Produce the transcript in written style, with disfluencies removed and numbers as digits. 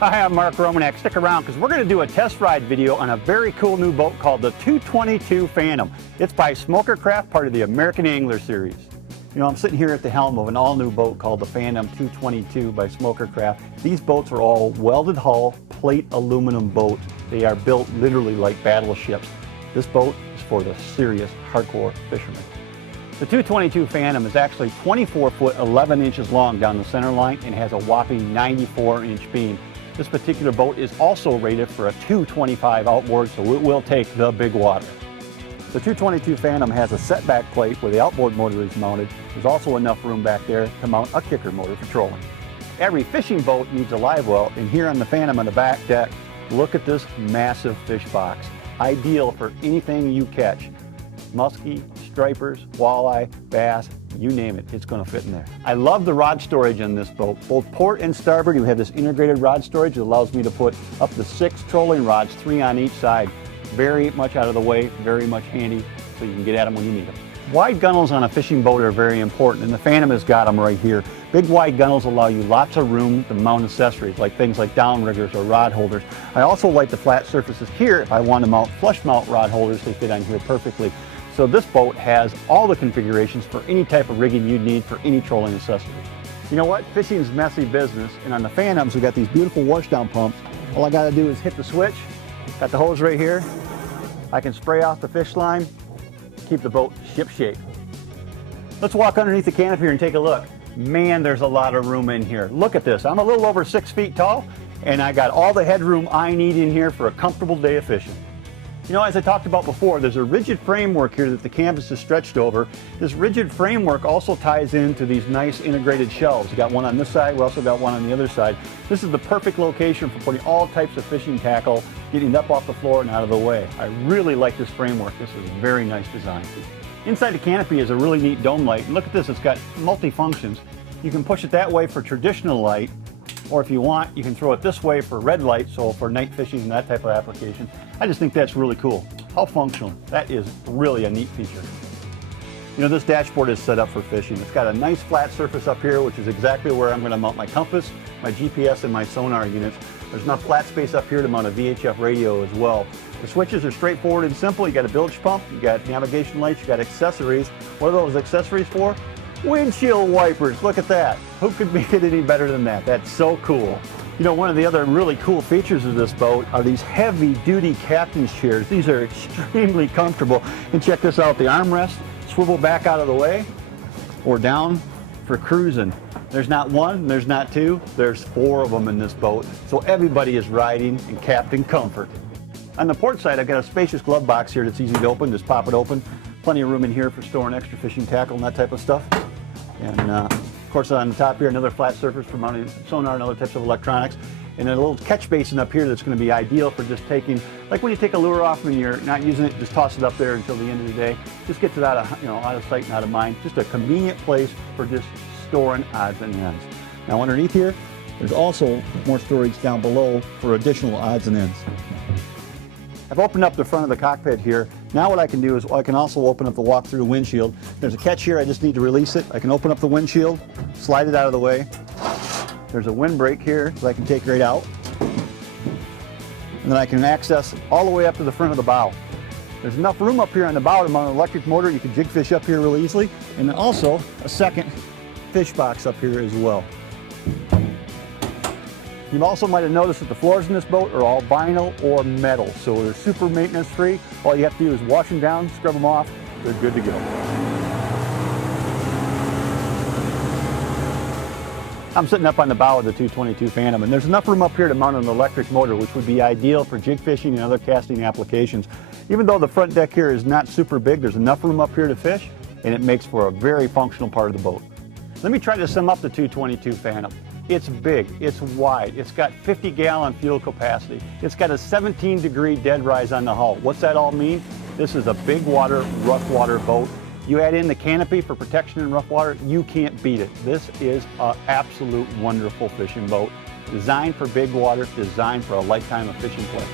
Hi, I'm Mark Romanack. Stick around because we're going to do a test ride video on a very cool new boat called the 222 Phantom. It's by Smoker Craft, part of the American Angler series. You know, I'm sitting here at the helm of an all-new boat called the Phantom 222 by Smoker Craft. These boats are all welded hull, plate aluminum boats. They are built literally like battleships. This boat is for the serious, hardcore fishermen. The 222 Phantom is actually 24 foot 11 inches long down the center line and has a whopping 94-inch beam. This particular boat is also rated for a 225 outboard, so it will take the big water. The 222 Phantom has a setback plate where the outboard motor is mounted. There's also enough room back there to mount a kicker motor for trolling. Every fishing boat needs a live well, and here on the Phantom on the back deck, look at this massive fish box. Ideal for anything you catch. Muskie, stripers, walleye, bass, you name it, it's going to fit in there. I love the rod storage in this boat. Both port and starboard, you have this integrated rod storage that allows me to put up to 6 trolling rods, 3 on each side. Very much out of the way, very much handy, so you can get at them when you need them. Wide gunnels on a fishing boat are very important, and the Phantom has got them right here. Big wide gunnels allow you lots of room to mount accessories, like things like downriggers or rod holders. I also like the flat surfaces here. If I want to mount flush mount rod holders, they fit on here perfectly. So this boat has all the configurations for any type of rigging you'd need for any trolling accessory. You know what? Fishing is messy business, and on the Phantoms we got these beautiful washdown pumps. All I got to do is hit the switch. Got the hose right here. I can spray off the fish line, keep the boat ship shape. Let's walk underneath the canopy here and take a look. Man, there's a lot of room in here. Look at this. I'm a little over 6 feet tall, and I got all the headroom I need in here for a comfortable day of fishing. You know, as I talked about before, there's a rigid framework here that the canvas is stretched over. This rigid framework also ties into these nice integrated shelves. We got one on this side, we also got one on the other side. This is the perfect location for putting all types of fishing tackle, getting it up off the floor and out of the way. I really like this framework. This is a very nice design. Inside the canopy is a really neat dome light. And look at this, it's got multi-functions. You can push it that way for traditional light, or if you want, you can throw it this way for red light, so for night fishing and that type of application. I just think that's really cool. How functional. That is really a neat feature. You know, this dashboard is set up for fishing. It's got a nice flat surface up here, which is exactly where I'm going to mount my compass, my GPS, and my sonar units. There's enough flat space up here to mount a VHF radio as well. The switches are straightforward and simple. You got a bilge pump, you got navigation lights, you got accessories. What are those accessories for? Windshield wipers. Look at that. Who could make it any better than that? That's so cool. You know, one of the other really cool features of this boat are these heavy-duty captain's chairs. These are extremely comfortable. And check this out, the armrest swivel back out of the way or down for cruising. There's not one, there's not two, there's 4 of them in this boat. So everybody is riding in captain comfort. On the port side, I've got a spacious glove box here that's easy to open. Just pop it open. Plenty of room in here for storing extra fishing tackle and that type of stuff. And of course on the top here, another flat surface for mounting sonar and other types of electronics. And a little catch basin up here that's going to be ideal for just taking, like when you take a lure off and you're not using it, just toss it up there until the end of the day. Just gets it out of, out of sight and out of mind. Just a convenient place for just storing odds and ends. Now underneath here, there's also more storage down below for additional odds and ends. I've opened up the front of the cockpit here. Now what I can do is I can also open up the walk-through windshield. There's a catch here, I just need to release it. I can open up the windshield, slide it out of the way. There's a windbreak here that I can take right out. And then I can access all the way up to the front of the bow. There's enough room up here on the bow to mount an electric motor. You can jig fish up here really easily. And then also a second fish box up here as well. You also might have noticed that the floors in this boat are all vinyl or metal, so they're super maintenance free. All you have to do is wash them down, scrub them off, they're good to go. I'm sitting up on the bow of the 222 Phantom, and there's enough room up here to mount an electric motor, which would be ideal for jig fishing and other casting applications. Even though the front deck here is not super big, there's enough room up here to fish, and it makes for a very functional part of the boat. Let me try to sum up the 222 Phantom. It's big, it's wide, it's got 50-gallon fuel capacity, it's got a 17-degree dead rise on the hull. What's that all mean? This is a big water, rough water boat. You add in the canopy for protection in rough water, you can't beat it. This is an absolute wonderful fishing boat, designed for big water, designed for a lifetime of fishing play.